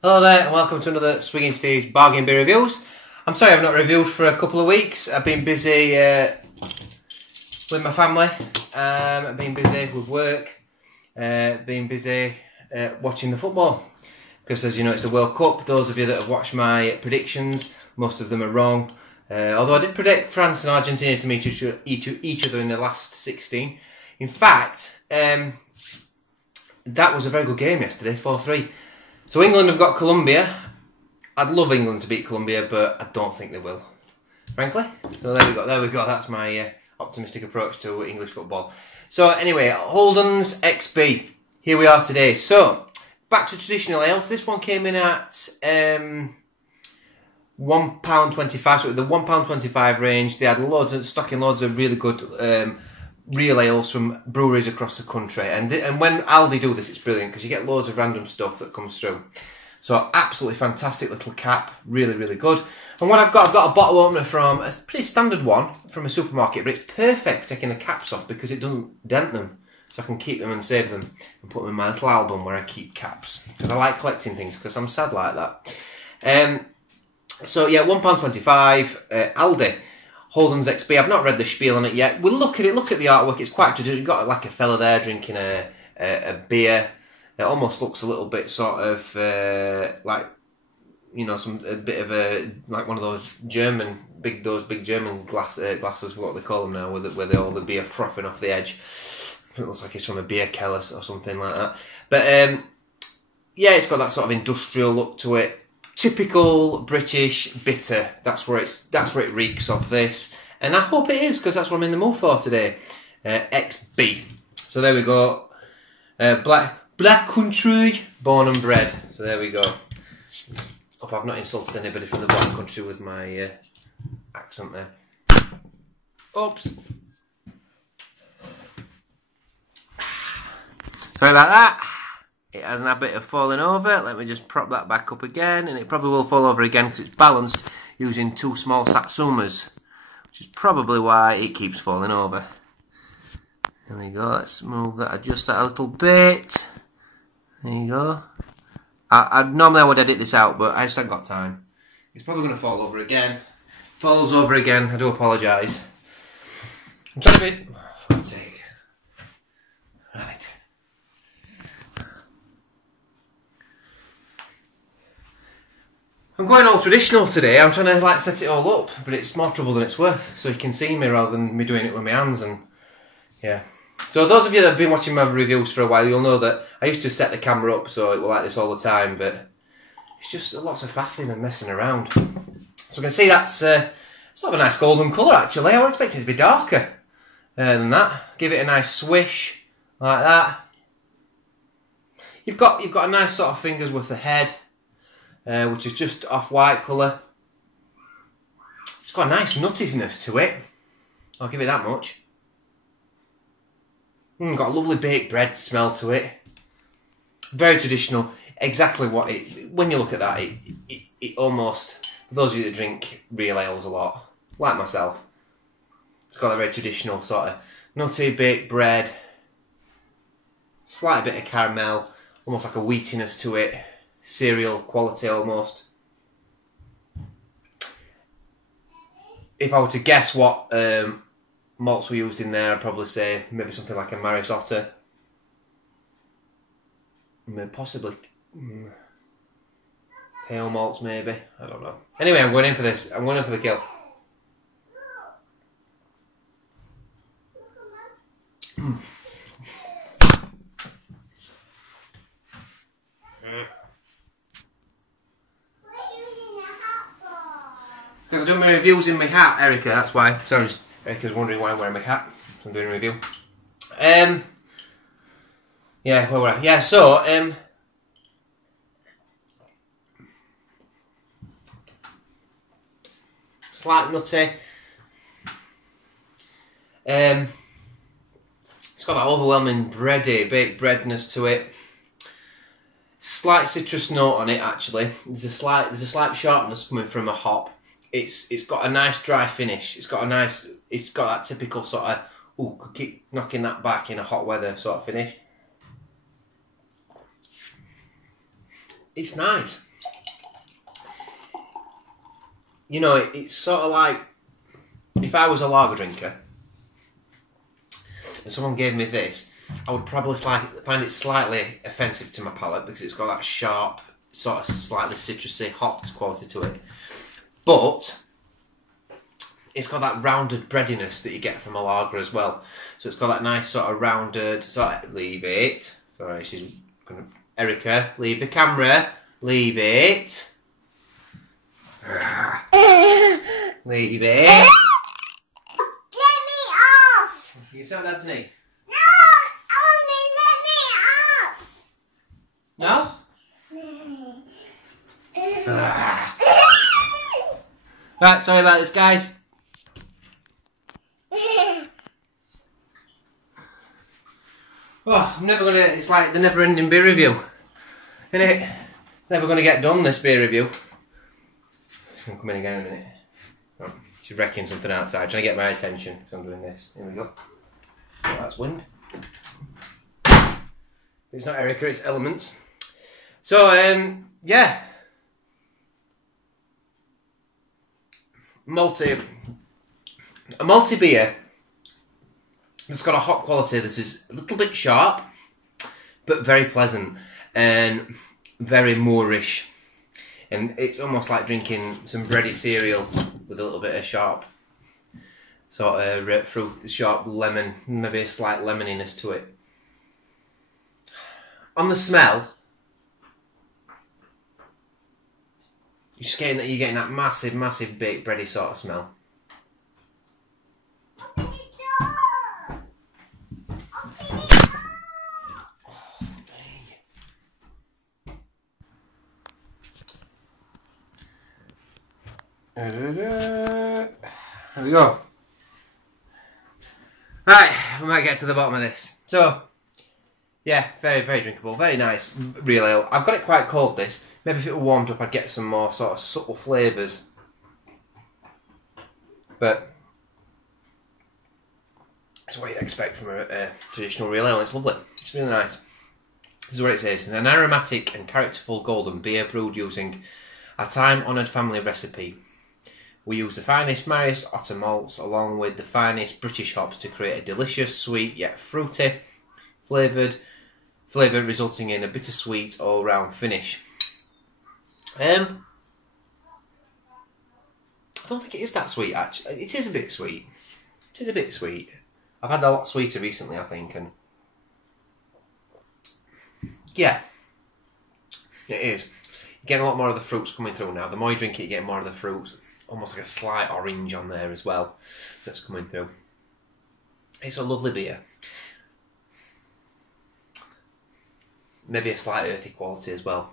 Hello there and welcome to another Swinging Steve's Bargain Beer Reviews. I'm sorry I've not reviewed for a couple of weeks. I've been busy with my family, I've been busy with work, been busy watching the football. Because as you know it's the World Cup. Those of you that have watched my predictions, most of them are wrong. Although I did predict France and Argentina to meet each other in the last 16. In fact, that was a very good game yesterday, 4-3. So England have got Colombia. I'd love England to beat Colombia, but I don't think they will, frankly. So there we go. That's my optimistic approach to English football. So anyway, Holden's XB. Here we are today. So back to traditional ales. This one came in at £1.25. So the £1.25 range. They had stocking loads of really good real ales from breweries across the country, and when Aldi do this, it's brilliant because you get loads of random stuff that comes through. So absolutely fantastic little cap, really good. And what I've got a bottle opener from a pretty standard one from a supermarket, but it's perfect for taking the caps off because it doesn't dent them, so I can keep them and save them and put them in my little album where I keep caps because I like collecting things because I'm sad like that. So yeah, £1.25, Aldi. Holden's XB. I've not read the spiel on it yet. We'll look at it. Look at the artwork. It's quite traditional. You've got like a fella there drinking a beer. It almost looks a little bit sort of like, you know, a bit of a like one of those big German glasses. What they call them now, where all the beer frothing off the edge. It looks like it's from a beer cellar or something like that. But yeah, it's got that sort of industrial look to it. Typical British bitter. That's where it reeks of this, and I hope it is because that's what I'm in the mood for today. XB. So there we go. Black Country, born and bred. So there we go. Hope I've not insulted anybody from the Black Country with my accent there. Oops. Sorry about that. It has a habit of falling over. Let me just prop that back up again, and it probably will fall over again because it's balanced using two small Satsumas, which is probably why it keeps falling over. There we go. Let's move that, adjust that a little bit. There you go. Normally I would edit this out, but I just haven't got time. It's probably going to fall over again. Falls over again. I do apologise. I'm trying to be... Fuck's sake. Right. I'm going all traditional today. I'm trying to like set it all up, but it's more trouble than it's worth. So you can see me rather than me doing it with my hands, and yeah. So those of you that have been watching my reviews for a while, you'll know that I used to set the camera up so it will like this all the time, but it's just lots of faffing and messing around. So you can see that's sort of a nice golden colour actually. I would expect it to be darker than that. Give it a nice swish like that. You've got a nice sort of finger's worth of head. Which is just off-white colour. It's got a nice nuttiness to it. I'll give it that much. Got a lovely baked bread smell to it. Very traditional. Exactly what it... When you look at that, it almost... For those of you that drink real ales a lot, like myself, it's got a very traditional sort of nutty baked bread. Slight bit of caramel. Almost like a wheatiness to it. Cereal quality almost. If I were to guess what malts were used in there, I'd probably say maybe something like a Maris Otter. Maybe possibly pale malts maybe. I don't know. Anyway, I'm going in for this. I'm going in for the kill. Because I'm doing my reviews in my hat, Erica, that's why. Sorry, Erica's wondering why I'm wearing my hat. So I'm doing a review. Yeah, where were I? Yeah, so, slight nutty. It's got that overwhelming bready, baked breadness to it. Slight citrus note on it actually. There's a slight sharpness coming from a hop. It's got a nice dry finish. It's got that typical sort of could keep knocking that back in a hot weather sort of finish. It's nice. you know, it's sort of like if I was a lager drinker and someone gave me this, I would probably find it slightly offensive to my palate because it's got that sharp, sort of slightly citrusy, hopped quality to it. But it's got that rounded breadiness that you get from a lager as well. So it's got that nice sort of rounded... leave it. Sorry, she's going to... Erica, leave the camera. Leave it. Leave it. Get me off! You saw Dad's knee? No! Only let me off! No? Right, sorry about this, guys. Oh, I'm never gonna... It's like the never-ending beer review. Isn't it? It's never gonna get done, this beer review. She's gonna come in again in a minute. Oh, she's wrecking something outside, trying to get my attention, so I'm doing this. Here we go. Oh, that's wind. It's not Erica, it's Elements. So, yeah. A multi beer that's got a hot quality that is a little bit sharp, but very pleasant and very Moorish. And it's almost like drinking some bready cereal with a little bit of sharp, sort of fruit, sharp lemon, maybe a slight lemoniness to it. On the smell, you're getting that massive baked bready sort of smell. There we go. Right, we might get to the bottom of this. So, yeah, very drinkable, very nice real ale. I've got it quite cold, this. Maybe if it were warmed up I'd get some more sort of subtle flavours. But that's what you'd expect from a traditional real ale. It's lovely. It's really nice. This is what it says. An aromatic and characterful golden beer brewed using a time-honoured family recipe. We use the finest Marius Otter malts along with the finest British hops to create a delicious, sweet yet fruity flavour resulting in a bittersweet all-round finish. I don't think it is that sweet, actually. It is a bit sweet. It is a bit sweet. I've had a lot sweeter recently, I think, and yeah, it is. You're getting a lot more of the fruits coming through now. The more you drink it, you get more of the fruits. Almost like a slight orange on there as well that's coming through. It's a lovely beer. Maybe a slight earthy quality as well.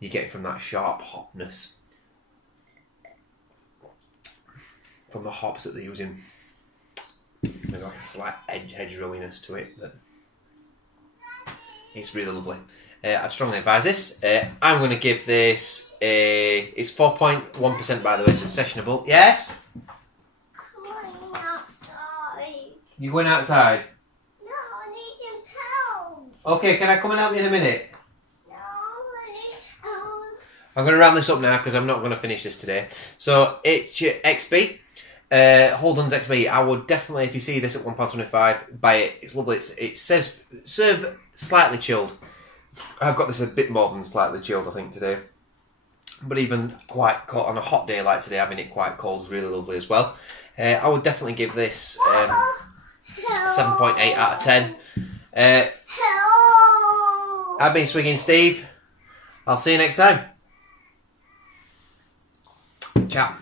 You get it from that sharp hopness from the hops that they're using. There's like a slight hedgerowiness to it, but it's really lovely. I'd strongly advise this. I'm going to give this it's 4.1% by the way, so it's sessionable. Yes? Going outside. You going outside? No, I need some help. Okay, can I come and help you in a minute? No, I need help. I'm going to round this up now because I'm not going to finish this today. So it's your XB. Holden's XB. I would definitely, if you see this at £1.25, buy it. It's lovely. It says serve slightly chilled. I've got this a bit more than slightly chilled, I think, today. But even quite cold, on a hot day like today, having it quite cold is really lovely as well. I would definitely give this a 7.8 out of 10. I've been Swinging Steve. I'll see you next time. Ciao.